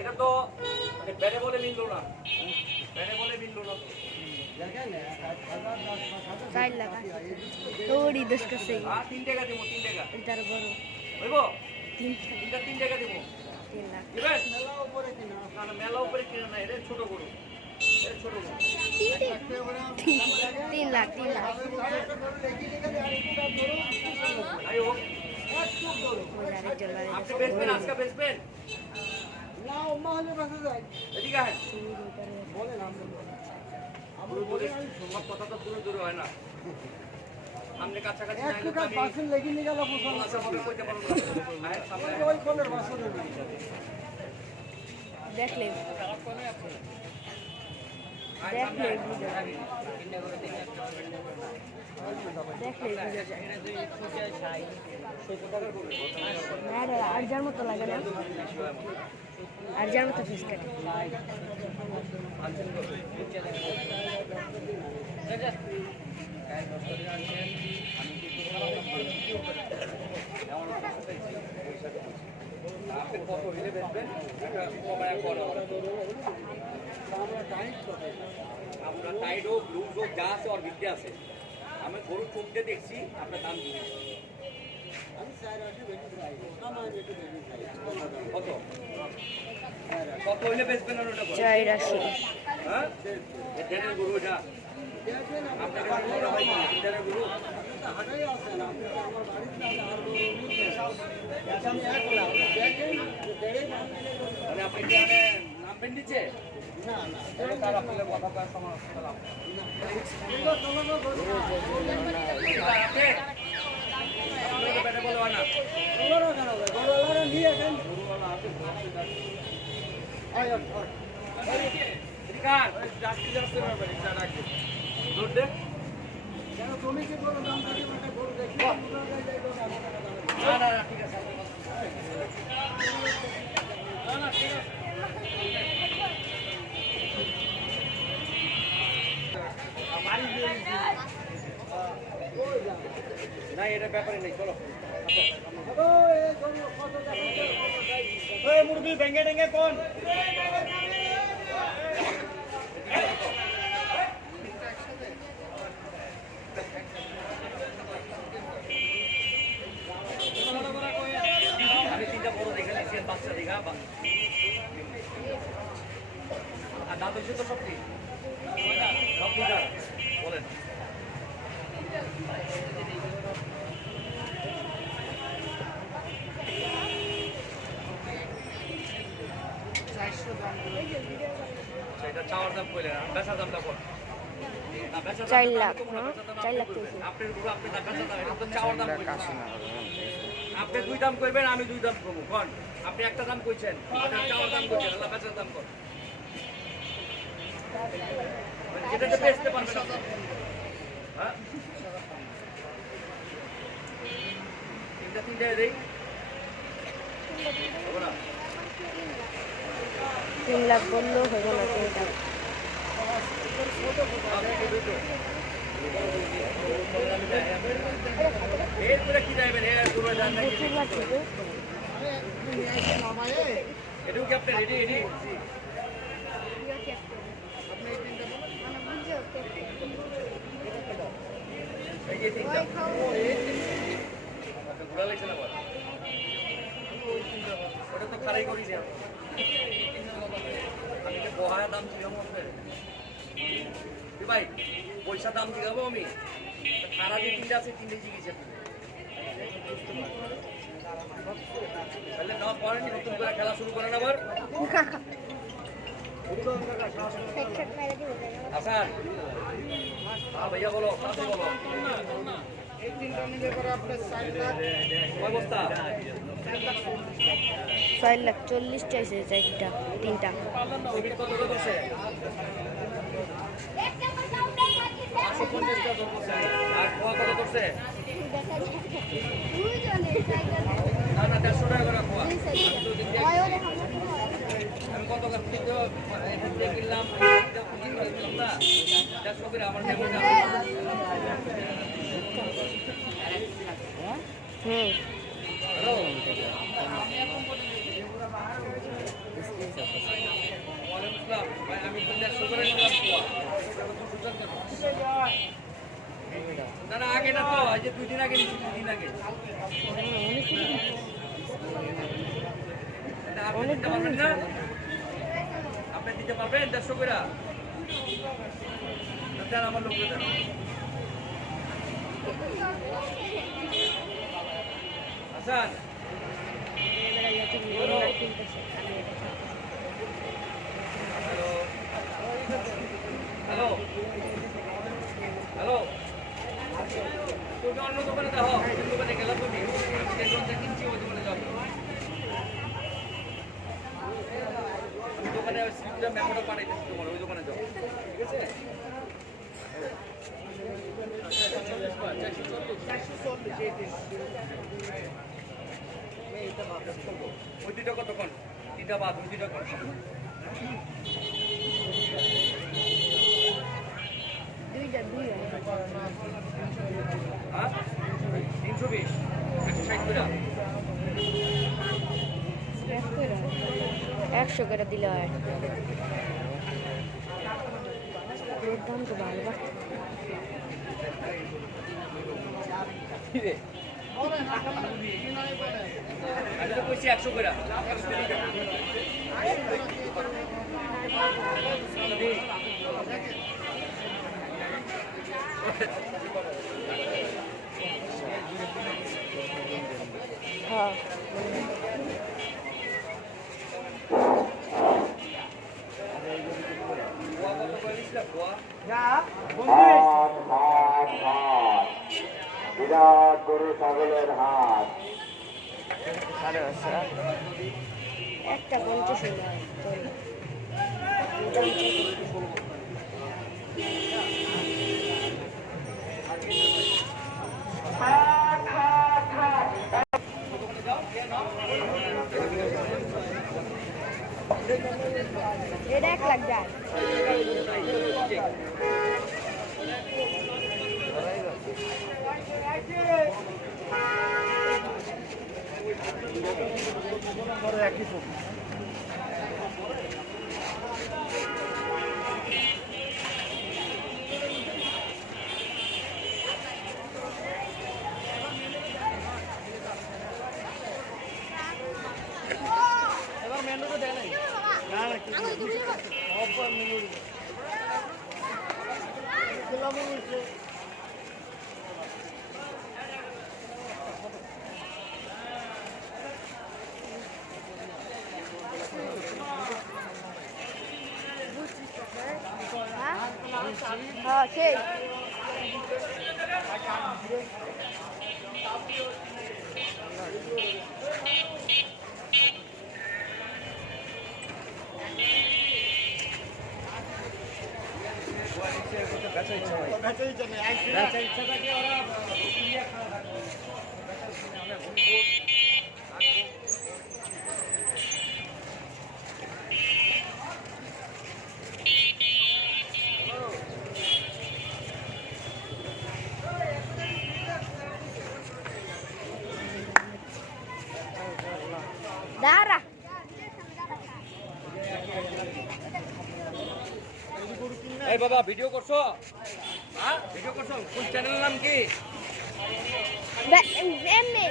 এটা তো ব্যাটে বলে মিললো না, ব্যাটে বলে মিললো না তো। 4 লাখ তোরই দোষ করছে। 3 টাকা দিব, 3 টাকা এটার বড় হইব। 3 টাকা দিব, 3 লাখ দিবেন। না না, মেলা উপরে কিনে না, এটা ছোট গরু, এটা ছোট গরু। 3 লাখ 3 লাখ আই হোক আরেকজন আপনি বেচবেন, আজকে বেচবেন না ওমা হলে বাসা যায় এদিকে আসেন। বলেন আমরা বলি সব কথা তো পুরো দূরে হয় না, সামনে কাছাকাছি না একটু কাজ বাসন লেগে নিয়ে গেল পোষণ আচ্ছা বলে কইতে পারবো না। আয় সামনে ওই কোলের বাসন দেখলে আয় দেখলে সামনে বুঝা যায়। দেখলে বুঝা যায়। না রে, আর যার মতো লাগে না, আর যার মতো ফিস কাটে। আপনি কত হইলে বেচবেন এটা কমায় করা আমরা টাইড হোক লুজ হোক যা আছে ওর ভিতরে আছে। আমি গরু চোখ দিয়ে দেখছি, আপনার দাম দিবেন আমি স্যার আসে বেশি খাই আমার একটু বেশি খাই কত কত হইলে বেচবেন আর ওটা বলেন। 480 হ্যাঁ এই দেড়ের গরু এটা আপনাকে বড় ভাই দেড়ের গরু হাটাই আছে না আমার বাড়িতে আর আমি এক লাখ দেখেন দেড়ে মানে আপনি কি মানে নামবেন নিচে না না তার আপনাকে কথা করার সমস্যা লাভ আপনি বেটে বলে হয় না গরুওয়ালা নিয়ে এখন কেন তুমি কি বলো দাম থাকে মানে গরু দেখি না এটা ব্যাপারে নেই, চলো মুরগি ভেঙে ভেঙে কোন আমি 3টা বড় দেখে নিয়েছি, বাচ্চা দেখা আর দাঁত হচ্ছে তো সব ঠিক সব ঠিক বলেন। এটা চাওয়ার দাম কইলেন, বেচার দামটা বল। 4 লাখ, হ্যাঁ 4 লাখ কইছি। আপনার গরু আপনি বেচার দাম, এটা তো চাওয়ার দাম কইলেন। আপনি 2 দাম কইবেন, আমি 2 দাম কমু কোন। আপনি একটা দাম কইছেন, এটা চাওয়ার দাম কইছেন, আল্লাহ বেচার দাম কোন। যেটা তো বেচতে পারবেন আপনি। হ্যাঁ 3টা দেই হবে না। 3 লাখ বললেও হবে না 3 লাখ। এরপরে কি যাবেন পুরো জান নাকি 2 লাখ হবে। এটুকু কি আপনি রেডি রেডি এই যে 3টা ঘুরা লাগছে না বল, ওটা তো খারাই করি না আমি তো বহায় দাম জিগাবো আপনার ভাই, পয়সা দাম জিগাবো আমি খারা যে 3টা আছে 3টে জিগেছে তাহলে না পড়েনি, নতুন করে খেলা শুরু করেন আবার। আসান হ্যাঁ ভাইয়া বলো, কাছে বলো এই তিনটা নিলে পরে আপনার 4 লাখ কয় বস্তা 4 লাখ 40 চাইছে 4টা 3টা। সিভিট কত করে করছে 550 টাকা করছে আর কোয়া কত করছে না না 150 টাকা করে কোয়া আমি কত করতে তো এখানে কিনলাম না 150 করে আমার নেব না। হুম হ্যালো 2 দিন আগে নিচ্ছি, 2 দিন আগে। এটা আপনি দিতে পারবেন না? আপনি দিতে পারবেন 150 করে? দেন আমার লোককে দেন। হাসান, হ্যালো হ্যালো হ্যালো, তুমি অন্য দোকানে যাও, কোন দোকানে গেলা তুমি? আজকে কোনটা কিনছি ওই দোকানে যাও। ওই দোকানে স্লিপটা মেমোটা পাঠাইতেছি তোমার, ওই দোকানে যাও, ঠিক আছে? ওই দুটো কতক্ষণ? 3টা বাদ, ওই দুটো কত? দুইটা দুই হ্যাঁ 320, 160 করে। 100 করে দিলে হয়। এর দাম তো ভালো বাড়ছে। কি রে? আমি তো কইছি 100 করে। হ্যাঁ বুয়া কত করে দিছিলা, বুয়া? বিরাট গরু ছাগলের হাট একটা 50 এটা 1 লাখ যায়। এবার মেনুটা দেয় নাই না না কি অপর মেনু দিলাম হইছে হ্যাঁ সেই বেচাই চলে আইছে ইচ্ছাটাকে ওরা ইন্ডিয়া খাওয়া থাকবে। দাঁড়া এই বাবা ভিডিও করছো? হ্যাঁ ভিডিও করছো? কোন চ্যানেলের নাম কি? এমনি